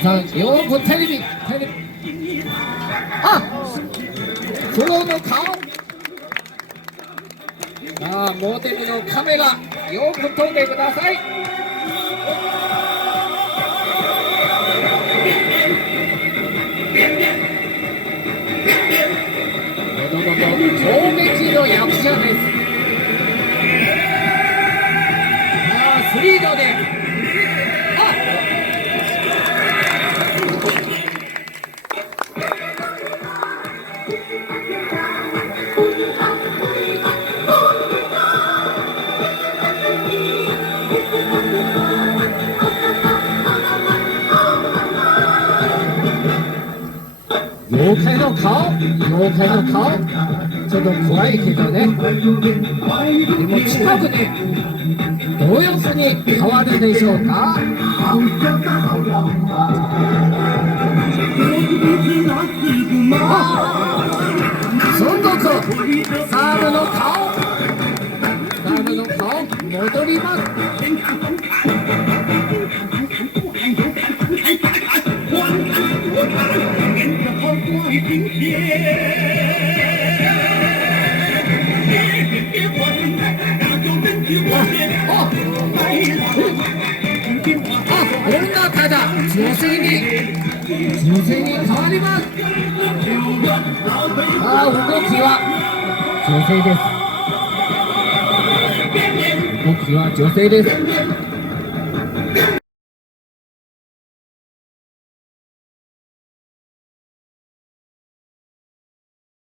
さんよくテレビあプロの顔さあモデルのカメラよく撮ってください。もともと衝撃の役者です。さあスリードで妖怪の顔ちょっと怖いけどね。でも近くでどういうふうに変わるでしょうか。孫悟空サーブの顔戻ります。女ただ女性に変わります。動きは女性です。